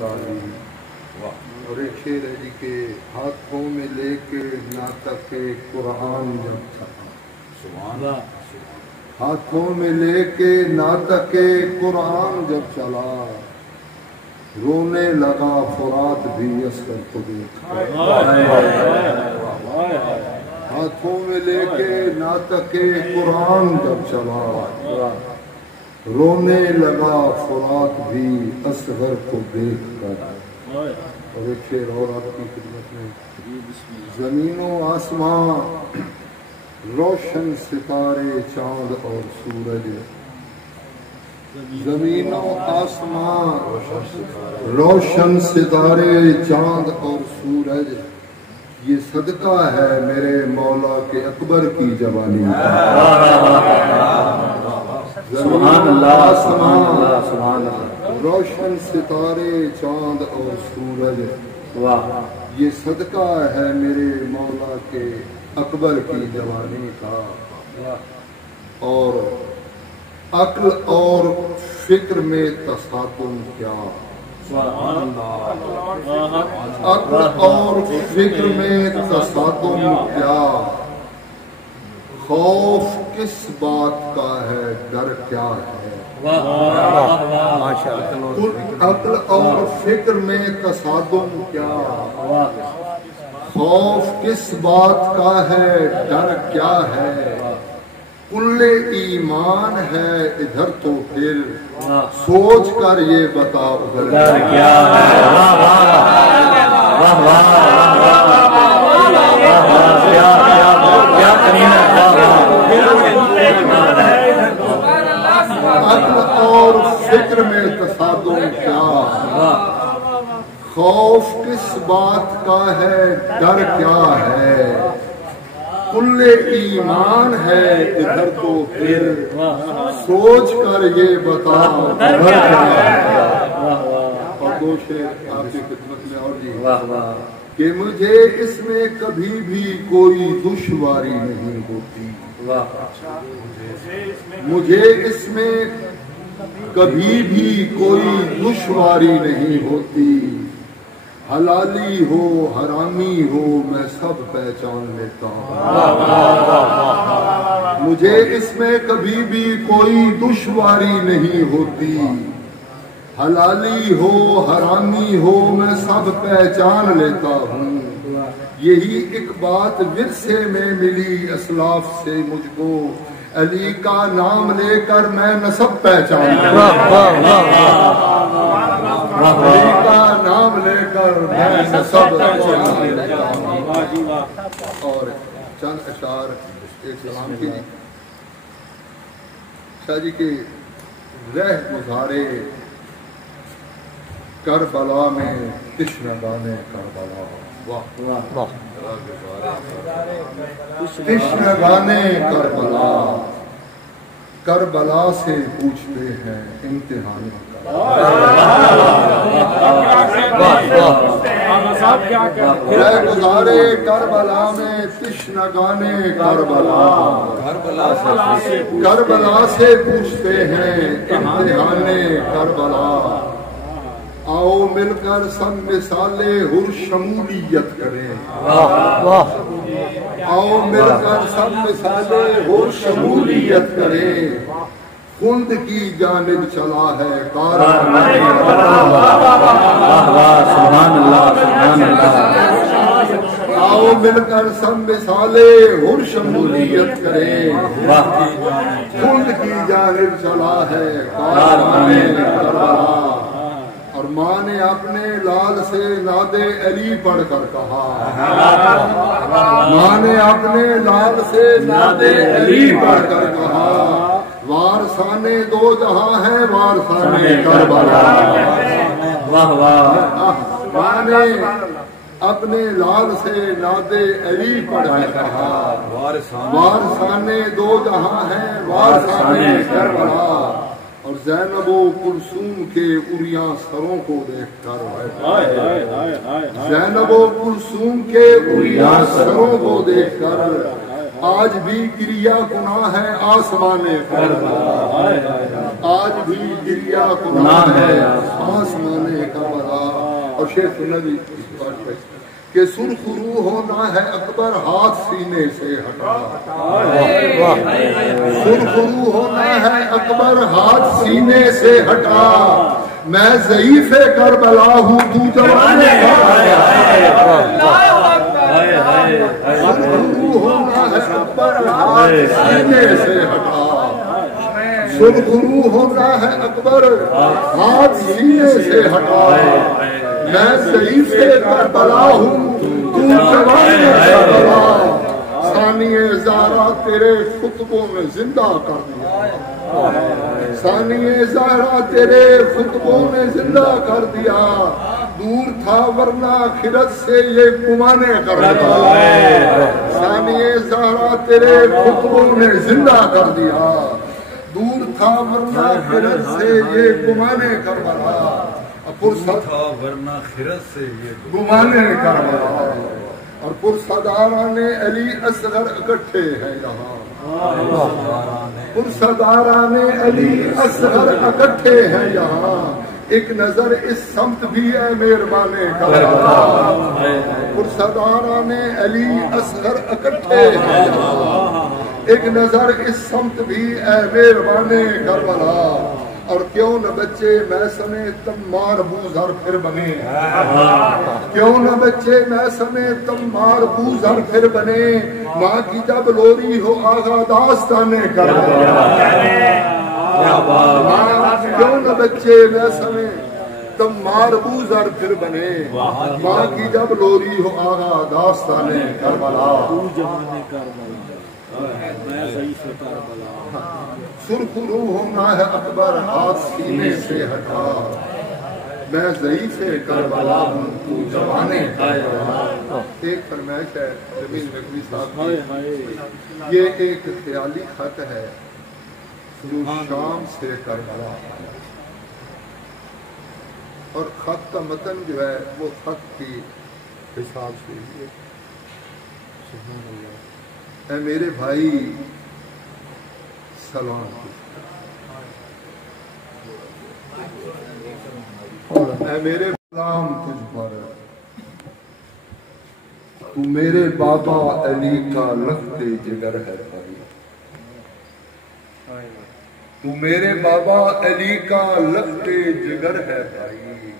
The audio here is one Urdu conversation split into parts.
مثالی. اور ایک شعر ہے جی کہ ہاتھوں میں لے کے ناطق قرآن جب چلا، ہاتھوں میں لے کے ناطق قرآن جب چلا، رونے لگا فرات بھی اصغر کو دیکھ کر. ہاتھوں میں لے کے ناطق قرآن جب چلا، رونے لگا فرات بھی اصغر کو دیکھ کر. اور ایک شعر اور آپ کی خدمت میں. زمین و آسمان، روشن ستارے چاند اور سورج، زمین و آسمان، روشن ستارے چاند اور سورج، یہ صدقہ ہے میرے مولا کے اکبر کی جوانی. سبحان اللہ، سبحان اللہ، سبحان اللہ. روشن ستارے چاند اور سورج، یہ صدقہ ہے میرے مولا کے اکبر کی جوانی کا. اور عقل اور فکر میں تصادم کیا، عقل اور فکر میں تصادم کیا، خوف کس بات کا ہے ڈر کیا ہے. عقل اور فکر میں تصادم کیا، خوف کس بات کا ہے ڈر کیا ہے. کل ایمان ہے ادھر تو پھر سوچ کر یہ بتا ادھر کیا ہے. عقل اور فکر میں تصادم کیا، خوف کس بات کا ہے ڈر کیا ہے. کل ایمان ہے ادھر تو پھر سوچ کر یہ بتا ادھر کیا ہے. اور دو شعر آپ کی خدمت میں اور جی کہ مجھے اس میں کبھی بھی کوئی دشواری نہیں ہوتی، مجھے اس میں کبھی بھی کوئی دشواری نہیں ہوتی. حلالی ہو حرامی ہو میں سب پہچان لیتا ہوں، مجھے اس میں کبھی بھی کوئی دشواری نہیں ہوتی. حلالی ہو حرامی ہو میں سب پہچان لیتا ہوں. یہی ایک بات ورثے میں ملی اسلاف سے مجھ کو، علی کا نام لے کر میں نسب پہچان لیتا ہوں. علی کا نام لے کر میں نسب پہچان لیتا ہوں. اور چند اشعار ایک سلام کی شاہ جی کے رہ گزارے کربلا میں تشنگانے کربلا. تشنگانے کربلا، کربلا سے پوچھتے ہیں امتحان. رہ گزارے کربلا میں تشنگانے کربلا، کربلا سے پوچھتے ہیں امتحان کربلا. آؤ مل کر سب مثالے ہر شمولیت کریں، آؤ مل کر سب مثالے ہر شمولیت کریں. خلد کی جانب چلا ہے آؤ مل کر سب مثالے ہر شمولیت کریں. خلد کی جانب چلا ہے کربلا. اور ماں نے اپنے لال سے نادے علی پڑھ کر کہا، ماں نے اپنے لال سے نادے علی پڑھ کر کہا، وارثانے دو جہاں ہے وارثانے کربلا. ماں نے اپنے لال سے نادے علی پڑھ کر کہا، وارثانے دو جہاں ہے وارثانے کربلا. اور زینب و کلثوم کے اریاں سروں کو دیکھ کر، زینب و کلثوم کے اریاں سروں کو دیکھ کر آج بھی گریا گناہ ہے آسمان کربلا. آج بھی گریا گناہ ہے آسمان کربلا. اور شیخ سننا جی کہ سرخ رو ہونا ہے اکبر ہاتھ سینے سے ہٹا، سرخ رو ہونا ہے اکبر ہاتھ سینے سے ہٹا، میں ضعیف کربلا ہوں تو جوان سرخ رو ہونا ہے اکبر ہاتھ سینے سے ہٹا، سرخ رو ہونا ہے اکبر ہاتھ سینے سے ہٹا، میں ضعیف کربلا ہوں تو جوان کربلا، ثانی زہرا تیرے خطبوں میں زندہ کر دیا، ثانی زہرا تیرے خطبوں نے زندہ کر دیا، دور تھا ورنہ خرد سے یہ گمانے کر دیا، ثانی زہرا تیرے خطبوں نے زندہ کر دیا، دور تھا ورنہ خرد سے یہ گمانے کربلا، فرصت تھا ورنہ خرد سے یہ گمانے کربلا، اور پرسداران علی اصغر اکٹھے ہیں یہاں، پرسداران علی اصغر اکٹھے ہیں یہاں، ایک نظر اس سمت بھی اے مہربان کربلا، پرسداران علی اصغر اکٹھے ہیں یہاں، ایک نظر اس سمت بھی اے مہربان کربلا، اور کیوں نہ بچے میسمے تمار بوزر پھر بنے، کیوں نہ بچے میسمے تمار بوزر پھر بنے، ماں کی جب لوری ہو آغا داستانے کربلا، کیوں نہ بچے میسمے تمار بوزر پھر بنے، ماں کی جب لوری ہو آغا داستانے کربلا، سرخ رو ہونا ہے اکبر ہاتھ سینے سے ہٹا، میں ضعیف کربلا ہوں تو جوان کربلا۔ ایک فرمائش ہے جمیل نقوی صاحب کی، یہ ایک خیالی خط ہے جو شام سے کربلا، اور خط کا متن جو ہے وہ خط کی حساب سے ہے۔ اے میرے بھائی سلام، اے میرے سلام تجھ پر، تو میرے بابا علی کا لخت جگر ہے بھائی، تو میرے بابا علی کا لخت جگر ہے بھائی،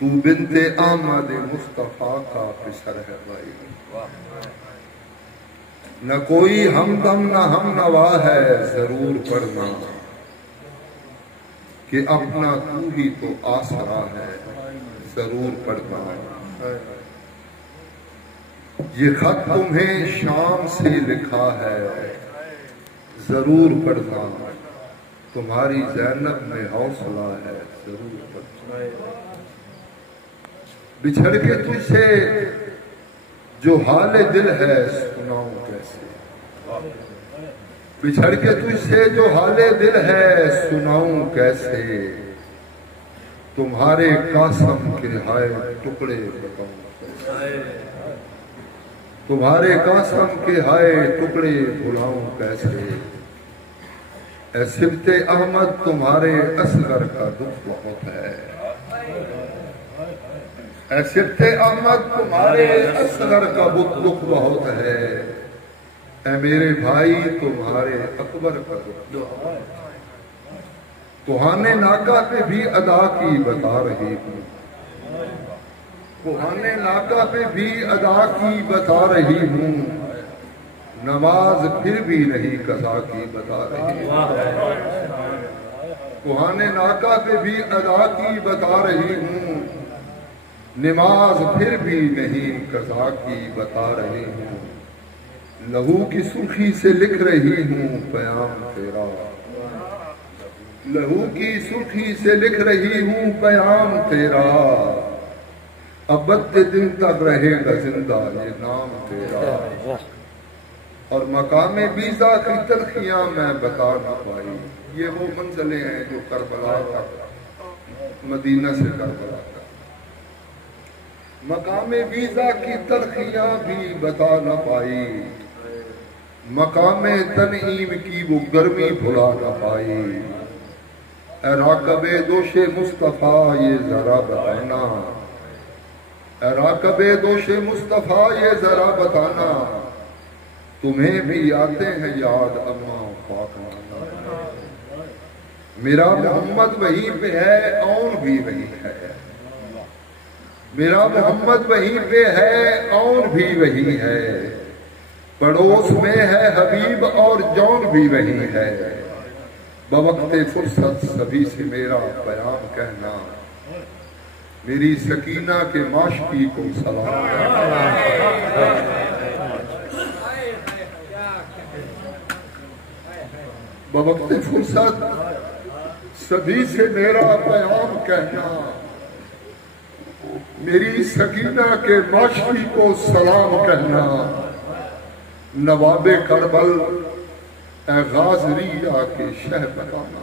تو بنت احمد مصطفیٰ کا پسر ہے بھائی، نہ کوئی ہمدم نہ ہم نوا ہے ضرور پڑھنا، کہ اپنا تو ہی تو آسرا ہے ضرور پڑھنا، یہ خط تمہیں شام سے لکھا ہے ضرور پڑھنا، تمہاری زینب میں حوصلہ ہے ضرور پڑھنا، بچھڑ کے تجھ سے جو حال دل ہے سناؤں کیسے، بچھڑ کے تجھ سے جو حال دل ہے سناؤں کیسے، تمہارے قاسم کے ہائے ٹکڑے بتاؤں کیسے، تمہارے قاسم کے ہائے ٹکڑے بھلاؤں کیسے، اے سبت احمد تمہارے اصغر کا دکھ بہت ہے، اے سبت احمد تمہارے اصغر کا دکھ بہت ہے، اے میرے بھائی تمہارے اکبر کا دکھ، کوہانے ناکہ پہ بھی ادا کی بتا رہی ہوں، کوہانے ناکہ پہ بھی ادا کی بتا رہی ہوں، نماز پھر بھی نہیں قضا کی بتا رہی ہوں، کوہانے ناکہ پہ بھی ادا کی بتا رہی ہوں، نماز پھر بھی نہیں قضا کی بتا رہی ہوں، لہو کی سرخی سے لکھ رہی ہوں پیام تیرا، لہو کی سرخی سے لکھ رہی ہوں پیام تیرا، ابد دن تک رہے گا زندہ یہ نام تیرا، اور مقام بیضا کی تلخیاں میں بتا نہ پائی، یہ وہ منزلیں ہیں جو کربلا تک مدینہ سے کربلا تک، مقام بیضا کی تلخیاں بھی بتا نہ پائی، مقام تنعیم کی وہ گرمی بھلا نہ پائی، اے راکب دوش مصطفیٰ یہ ذرا بتانا، اے راکب دوش مصطفیٰ یہ ذرا بتانا، تمہیں بھی آتے ہیں یاد اماں پاک نانا۔ میرا محمد وہیں پہ ہے اون بھی وہیں ہے، میرا محمد وہیں پہ ہے اون بھی وہیں ہے، پڑوس میں ہے حبیب اور جون بھی وہیں ہے، بوقت فرصت سبھی سے میرا پیام کہنا، میری سکینہ کے معاشقی کو سلام کہنا۔ بوقت فرصت سبھی سے میرا پیام کہنا، میری سکینہ کے معاشقی کو سلام کہنا، نواب کربل اے غازریہ کے شہ بتانا،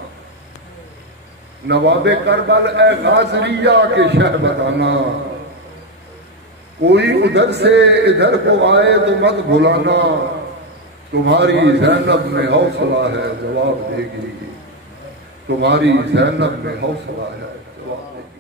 نواب کربل اے غازریہ کے شہ بتانا، کوئی ادھر سے ادھر کو آئے تو مت بھلانا، تمہاری زینب میں حوصلہ ہے جواب دے گی، تمہاری زینب میں حوصلہ ہے جواب دے گی۔